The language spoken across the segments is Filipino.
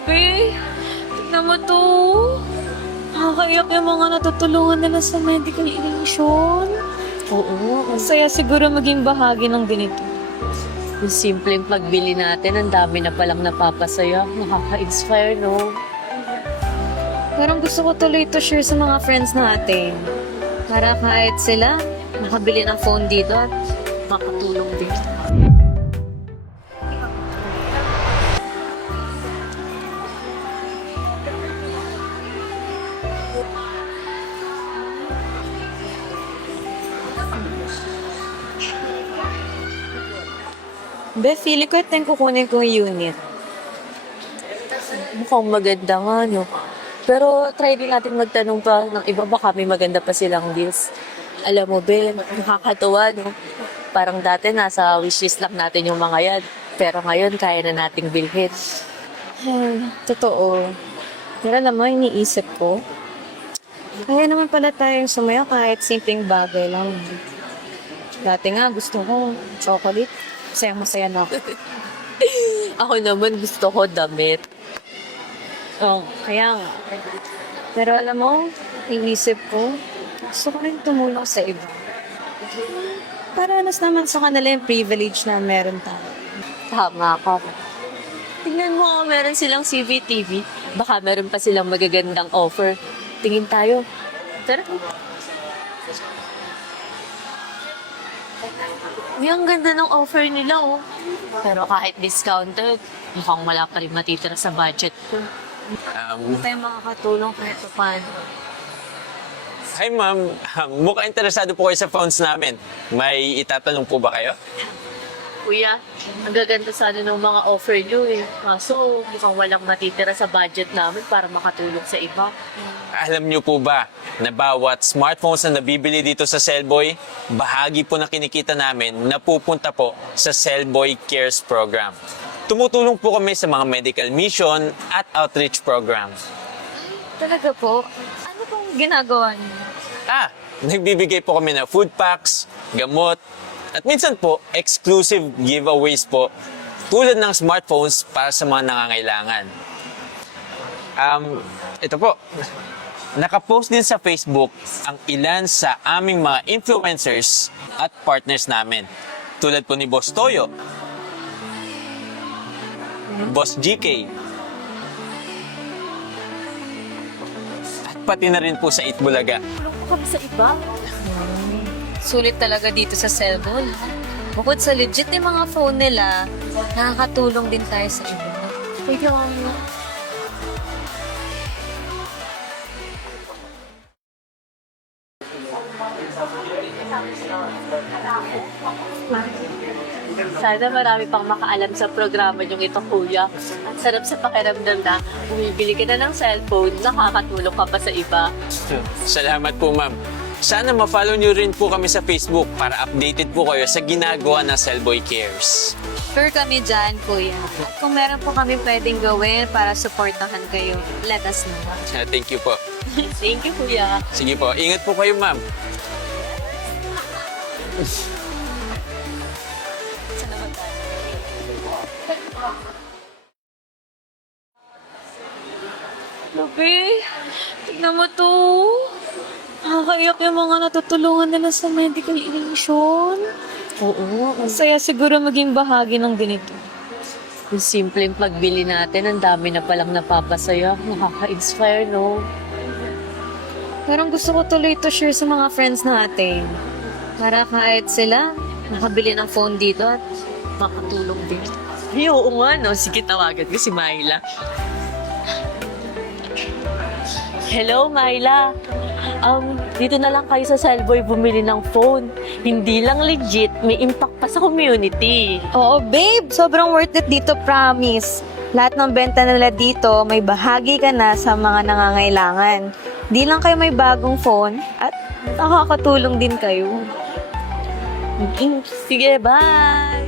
Grabe! Tignan mo to. Nakakaiyak yung mga natutulungan nila sa medical aid. Oo, Ang saya siguro maging bahagi ng ganito. yung simpleng pagbili natin, ang dami na palang napapasaya. Nakaka-inspire, no? Parang gusto ko tuloy ito share sa mga friends natin. Para kahit sila, makabili ng phone dito at makatulong din. Beth, feeling ko ito yung kukunin ko yung unit. Mukhang maganda nga, no? Pero try din natin magtanong pa ng iba, baka may maganda pa silang deals. Alam mo, Ben, nakakatuwa, no? Parang dati nasa wishlist lang natin yung mga yan. Pero ngayon, kaya na nating bilhin. Ay, totoo. Pero naman, iniisip ko, kaya naman pala tayong sumaya kahit simpleng bagay lang. Dati nga, gusto ko chocolate. Masaya na ako. Ako naman gusto ko damit. Oo, kaya nga. Pero alam mo, iniisip ko, gusto ko rin tumulong sa iba. Para naman sa kanila yung privilege na meron tayo. Tama ka. Tingnan mo, meron silang CCTV. Baka meron pa silang magagandang offer. Tingin tayo. Tara. Uy, ang ganda ng offer nila, oh. Pero kahit discounted, mukhang wala pa rin matitira sa budget ko. Hindi tayo makakatulong kahit paano. Hi ma'am, mukhang interesado po kayo sa phones namin. May itatanong po ba kayo? Kuya, ang gaganda sana ng mga offer nyo, eh. Kaso, mukhang walang matitira sa budget namin para makatulong sa iba. Alam niyo po ba na bawat smartphones na nabibili dito sa Cellboy, bahagi po na kinikita namin napupunta po sa Cellboy Cares Program. Tumutulong po kami sa mga medical mission at outreach programs. Talaga po? Ano pong ginagawa niyo? Nagbibigay po kami ng food packs, gamot, at minsan po, exclusive giveaways po tulad ng smartphones para sa mga nangangailangan. Ito po, nakapost din sa Facebook ang ilan sa aming mga influencers at partners namin. Tulad po ni Boss Toyo, Boss GK, at pati na rin po sa Itbulaga. Tulong po kami sa iba. Sulit talaga dito sa cellphone. Bukod sa legit yung mga phone nila, nakakatulong din tayo sa iba. Kaya nga. Sana marami pang makaalam sa programa niyong ito, kuya. Ang sarap sa pakiramdam na bumibili ka na ng cellphone, nakakatulong ka pa sa iba. Salamat po, ma'am. Sana ma-follow niyo rin po kami sa Facebook para updated po kayo sa ginagawa ng Cellboy Cares. Sure kami dyan, kuya. At kung meron po kami pwedeng gawin para supportahan kayo, let us know. Thank you po. Thank you, kuya. Sige po, ingat po kayo, ma'am. Salamat tayo. Grabe! Tignan mo to. Nakakaiyak yung mga natutulungan nila sa medical aid. Oo, Ang saya siguro maging bahagi ng ganito. yung simpleng pagbili natin, ang dami na palang napapasaya. Nakaka-inspire, no? Parang gusto ko tuloy ito share sa mga friends natin. Para kahit sila, makabili ng phone dito at makatulong din. Ay, oo nga, no? Sige, tawagan ko si Myla. Hello, Myla. Dito na lang kayo sa Cellboy bumili ng phone. Hindi lang legit, may impact pa sa community. Oo, babe. Sobrang worth it dito, promise. Lahat ng benta nila dito, may bahagi ka na sa mga nangangailangan. Di lang kayo may bagong phone at nakakatulong din kayo. Sige, bye!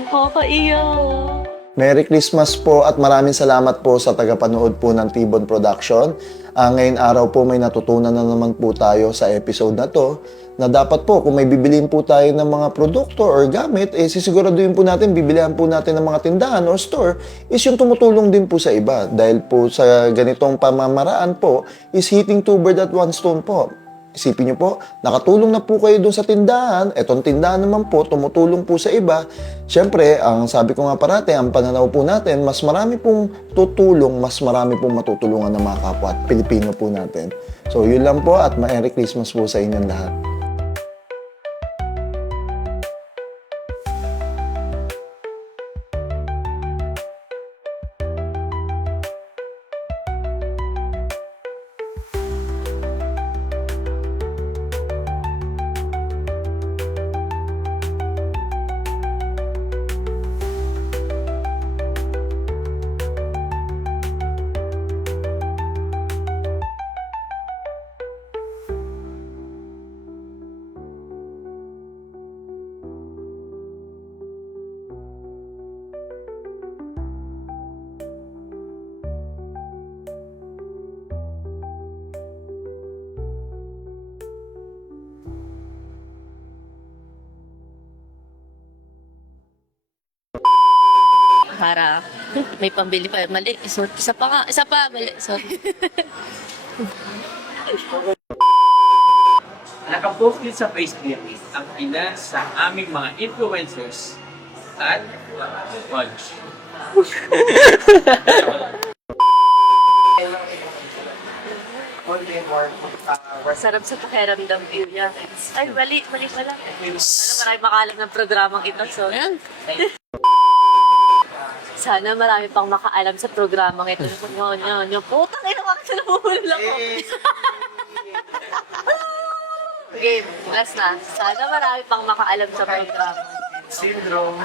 Nakakaiyak. Merry Christmas po at maraming salamat po sa tagapanood po ng Tibon Production. Ngayong araw po may natutunan na naman po tayo sa episode na to na dapat po kung may bibiliin po tayo ng mga produkto or gamit, sisiguraduhin po natin, bibilihan po natin ng mga tindahan or store is yung tumutulong din po sa iba. Dahil po sa ganitong pamamaraan po is hitting two birds at one stone po. Isipin nyo po, nakatulong na po kayo dun sa tindahan, etong tindahan naman po, tumutulong po sa iba. Siyempre, ang sabi ko nga parate, ang pananaw po natin, mas marami pong tutulong, mas marami pong matutulungan ng mga kapwa at Pilipino po natin. So, yun lang po at Merry Christmas po sa inyong lahat. Para may pambili pa. Mali. So, isa pa nga. Isa pa. Mali. Sorry. Nakapost din sa Facebook ang ilan sa aming mga influencers at watch. Sarap sa pakiramdam view niya. Ay, mali. Mali pala. Sana marami makalam ng programang ito. So, yan. Sana marami pang makaalam sa programang ito. Yung putang ina, bakit sa nabuhulol ako? Game, last na. Sana marami pang makaalam sa programa. Syndrome.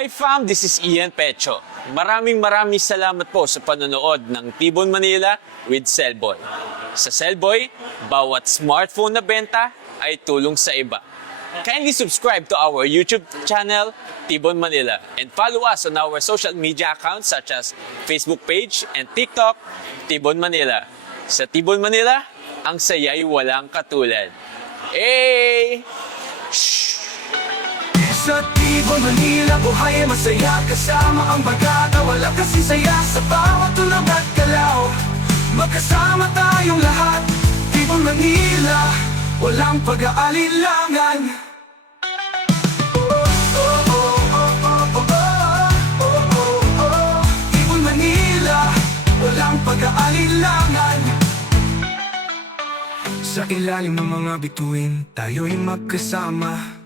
Hi fam, this is Ian Pecho. Maraming salamat po sa panonood ng Tibon Manila with Cellboy. Sa Cellboy, bawat smartphone na benta ay tulong sa iba. Kindly subscribe to our YouTube channel, Tibon Manila, and follow us on our social media accounts such as Facebook page and TikTok, Tibon Manila. Sa Tibon Manila, ang saya'y walang katulad. Hey! Sa Tibon, Manila, buhay ay masaya. Kasama ang bagata, wala kasi saya. Sa bawat tulog at galaw, magkasama tayong lahat. Tibon, Manila, walang pag-aalilangan. Tibon, Manila, walang pag-aalilangan. Sa ilalim ng mga bituin, tayo'y magkasama.